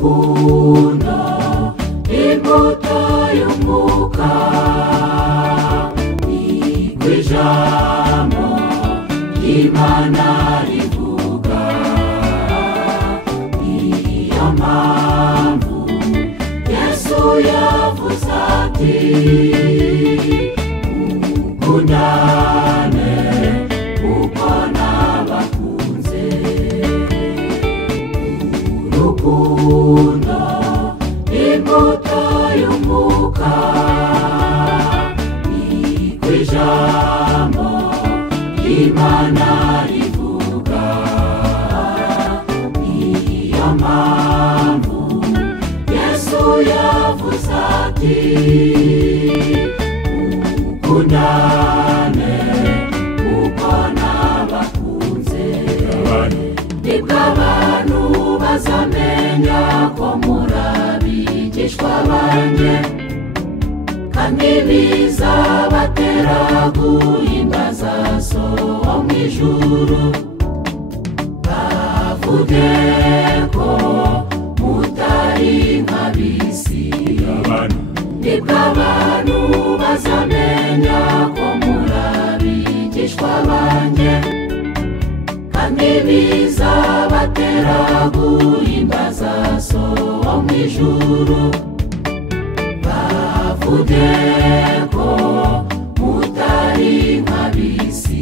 urukundo imbuto y'umwuka ijambo ry'Imana rivuga niyo mpamvu Yesu yavuze ati mukundane kuko nabakunze. Urukundo imbuto y'umwuka ijambo Imana rivuga niyo mpamvu Yesu yavuze ati mukundane kuko nabakunze. Nibwo abantu bazamenya ko muri abigishwa banjye kandi bizabatera guhimbaza So wo mw'ijuru. Bavuge ko mutari nk'ab'isi, nibwo abantu bazamenya ko muri abigishwa banjye kandi bizabatera guhimbaza So wo mw'ijuru. Bavuge ko mutari nk'ab'isi.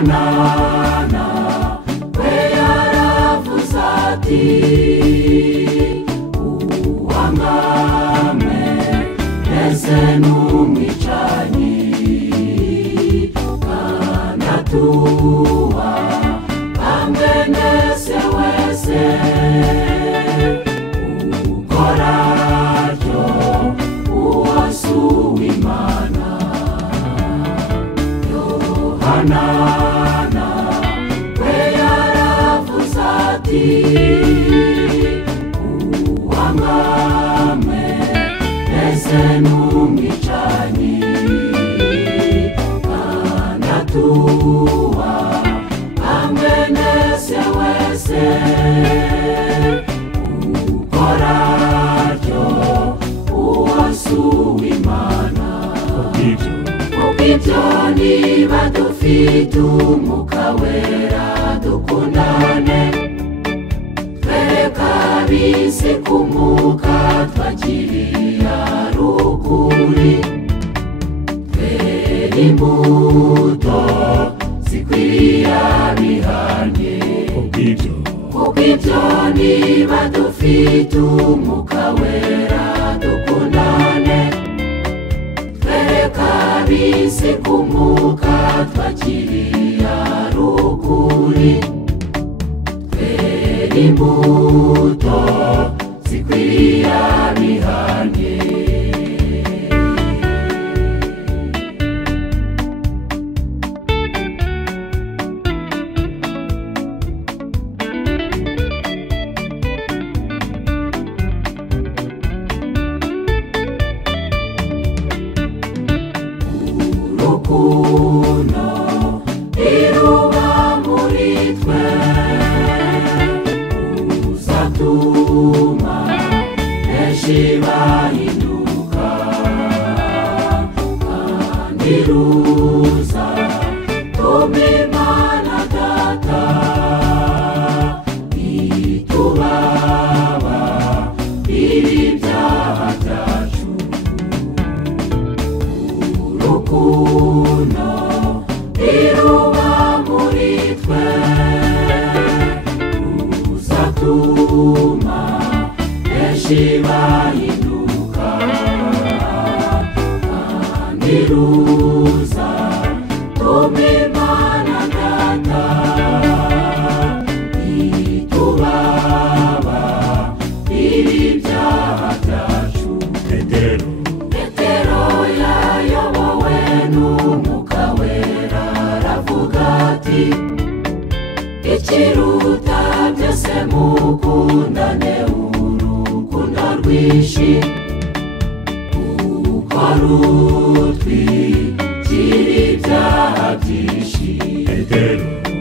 Yohana we yaravuze ati n'umwicanyi kanatuwa amwenese wese ukoraryo uwasuwe Imana. Yohana we yaravuze ati uwamwame ese n'umwicanyi kanatuwa amwenese wese ukoraryo uwasuwe Imana. Kubw'ibyo niba dufite umwuka wera dukundane, twereka ab'isi ko umwuka twakiriye ari ukuri. Twere imbuto zikwiriye abihanye. Kubw'ibyo niba dufite umwuka wera dukundane, twereka ab'isi ko umwuka twakiriye ari ukuri. Twere imbuto zikwiriye abihanye. Urukundo iruba muri twe uzatuma benshi bahinduka, kandi ruzatuma Imana Data itubaba ibyaha byacu. Urukundo iruba muri twe uzatuma benshi bahinduka, kandi ruzatuma Imana Data itubaba ibyaha byacu. Petero yayobowe n'umwuka wera aravuga ati ikiruta mukundane urukundo rwinshi kuko rutwikira ibyaha byinshi.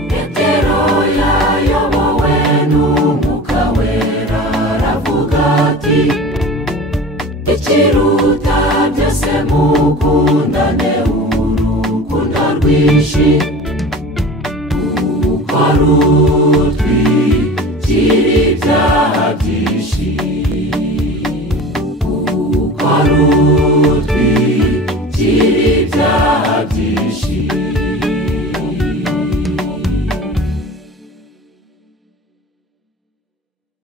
Petero yayobowe n'Umwuka Wera aravuga ati ikiruta byose mukundane urukundo rwinshi kuko rutwikira ibyaha byinshi kuko rutwikira